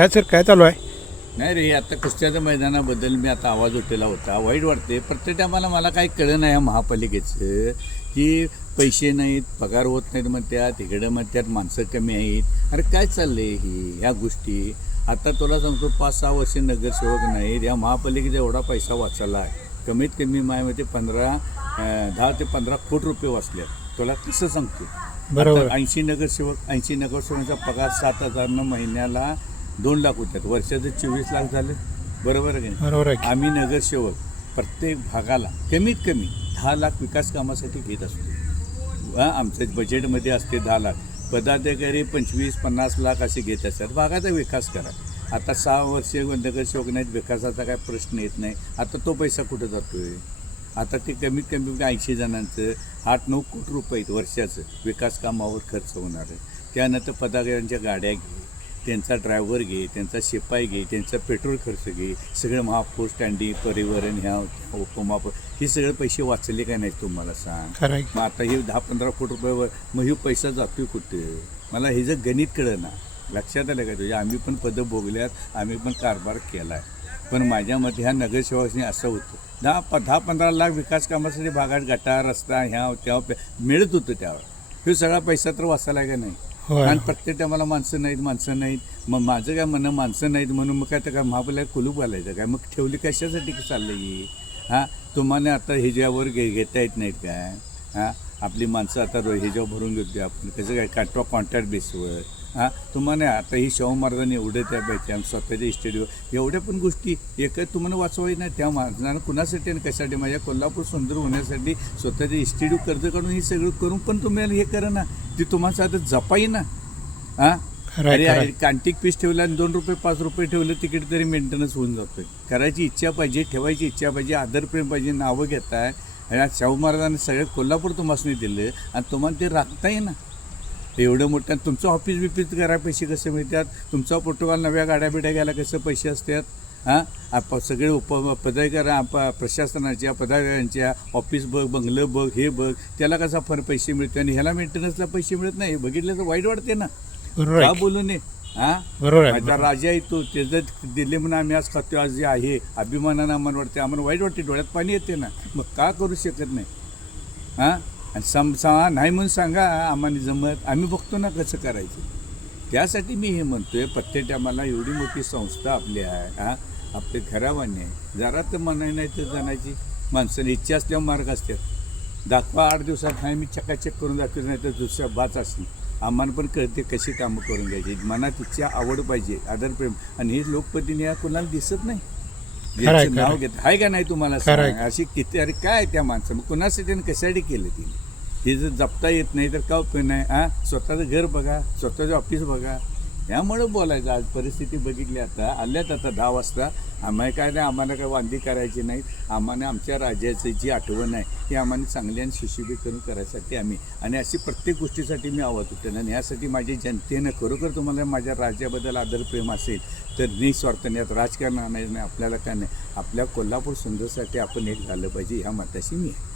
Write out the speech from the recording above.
काय सर काय चालू आहे? नाही रे आता कुस्त्याच्या मैदानाबद्दल मी आता आवाज उठलेला होता. वाईट वाटते प्रत्येक टायमाला मला काही कळलं नाही या महापालिकेचं की पैसे नाहीत पगार होत नाहीत म्हणतात इकडं म्हणतात माणसं कमी आहेत. अरे काय चाललंय ही ह्या गोष्टी? आता तुला सांगतो पाच सहा वर्ष नगरसेवक नाहीत. या महापालिकेचा एवढा पैसा वाचला आहे. कमीत कमी मायामध्ये पंधरा दहा ते पंधरा कोटी रुपये वाचले तुला कसं सांगतो बरोबर. ऐंशी नगरसेवक ऐंशी नगरसेवकांचा पगार सात हजारनं महिन्याला दोन लाख होतात वर्षाचं चोवीस लाख झालं. बरोबर आहे? बरोबर आहे? आम्ही नगरसेवक प्रत्येक भागाला कमीत कमी दहा लाख विकास कामासाठी घेत असतो. हा, आमचं बजेटमध्ये असते दहा लाख. पदाधिकारी पंचवीस पन्नास लाख असे घेत असतात. भागाचा विकास करा. आता सहा वर्ष नगरसेवक नाहीत विकासाचा काय प्रश्न येत नाही. आता तो पैसा कुठं जातोय? आता ते कमीत कमी ऐंशी जणांचं आठ नऊ कोटी रुपये वर्षाचं. विकास कामावर खर्च होणार आहे. त्यानंतर पदाधिकाऱ्यांच्या गाड्या घे त्यांचा ड्रायव्हर घे त्यांचा शिपाई घे त्यांचा पेट्रोल खर्च घे सगळं महापौर स्टँडी परिवहन ह्या उपमाप हे सगळे पैसे वाचले काय नाही तुम्हाला सांग? मग आता हे दहा पंधरा कोटी रुपयावर मग हे पैसा जातोय कुठे? मला हे जर गणित कळलं ना लक्षात आलं का तुझ्या? आम्ही पण पदं भोगल्यात आम्ही पण कारभार केला आहे पण माझ्या मते ह्या नगरसेवकांनी असं होतं. दहा प दहा पंधरा लाख विकास कामासाठी भागात गटार रस्ता ह्या त्या मिळत होतं त्यावर. हे सगळा पैसा तर वाचायला का नाही. आणि प्रत्येक टायमाला माणसं नाहीत माणसं नाहीत. मग माझं काय म्हणणं माणसं नाहीत म्हणून मग काय तर काय महाबला कुलूप घालायचं काय? मग ठेवली कशासाठी चाललं ही? हां? तुम्हाला आता ह्याच्यावर घे घेता येत नाहीत काय? हां? आपली माणसं आता रो- ह्याच्यावर भरून घेतो आपण. कसं काय? काटवा कॉन्ट्रॅक्ट बेसवर हां? तुम्हाला आता ही शाहू महाराजांनी एवढं त्या पाहिजे आणि स्वतःच्या इस्टेडीवर एवढ्या पण गोष्टी एक तुम्हाला वाचवाय नाही. त्या माणसानं कुणासाठी आणि कशासाठी? माझ्या कोल्हापूर सुंदर होण्यासाठी स्वतःच्या इस्टेडीव कर्ज काढून हे सगळं करून पण तुम्ही हे करा ना. ती तुम्हाला आता जपाई ना. हां? अरे कांटिक पीस ठेवलं आणि दोन रुपये पाच रुपये ठेवलं तिकीट तरी मेंटेनन्स होऊन जातोय. करायची इच्छा पाहिजे ठेवायची इच्छा पाहिजे आदरप्रेम पाहिजे नावं घेताय. आणि आज शाहू महाराजांनी सगळं कोल्हापूर तुम्हाला दिलं आणि तुम्हाला ते राखताय ना. एवढं मोठं आणि तुमचं ऑफिस बिफिस करा पैसे कसे मिळतात? तुमचा प्रोटोकॉल नव्या गाड्या बिड्या घ्यायला कसं पैसे असतात? हां? आप सगळे उप पदाधिकारी आप प्रशासनाच्या पदाधिकाऱ्यांच्या ऑफिस बघ बंगलं बघ हे बघ त्याला कसा फर पैसे मिळते? आणि ह्याला मेंटेनन्सला पैसे मिळत नाही. बघितलं तर वाईट वाटते ना. का? बोलू नये? हा? बरोबर माझा राजा येतो त्याचं दिले म्हणून आम्ही आज खातो आज जे आहे अभिमानानं आम्हाला वाटते आम्हाला वाईट वाटते डोळ्यात पाणी येते ना. मग का करू शकत नाही? हां? आणि सम नाही म्हणून सांगा आम्हाला जमत आम्ही बघतो ना कसं करायचं. त्यासाठी मी हे म्हणतोय प्रत्येक टायमाला एवढी मोठी संस्था आपली आहे हां? आपले घरावाने आहे जरा तर म्हणाय नाही तर जाण्याची माणसाला इच्छा असल्यावर मार्ग असतात दाखवा आठ दिवसात नाही मी चकाचक करून दाखवत नाही तर दुसऱ्या बाच असली. आम्हाला पण कळते कशी कामं करून घ्यायची. मनात इच्छा आवड पाहिजे आदर प्रेम. आणि हे लोकप्रतिनिधी या कोणाला दिसत नाही. ज्यांचं नाव. घेत आहे का नाही तुम्हाला? अशी किती अरे काय त्या माणसं? मग कुणासाठी आणि कशासाठी केलं तिने? हे जर जपता येत नाही तर का उपयोग नाही? हा स्वतःचं घर बघा स्वतःचं ऑफिस बघा. यामुळं बोलायचं. आज परिस्थिती बघितली आता. आल्यात आता दहा वाजता. आम्हाला काय नाही आम्हाला काय वांदी करायची नाहीत आम्हाला आमच्या राज्याची जी आठवण आहे ती आम्हाला चांगली आणि सुशोभीकरण करायसाठी आम्ही. आणि अशी प्रत्येक गोष्टीसाठी मी आवाज उठेन आणि यासाठी माझी जनतेनं खरोखर तुम्हाला माझ्या राज्याबद्दल आदर प्रेम असेल तर निस्वार्थाने यात राजकारण आणायचं नाही आपल्याला काय नाही. आपल्या कोल्हापूर सुंदरसाठी आपण एक झालं पाहिजे ह्या मताशी मी आहे.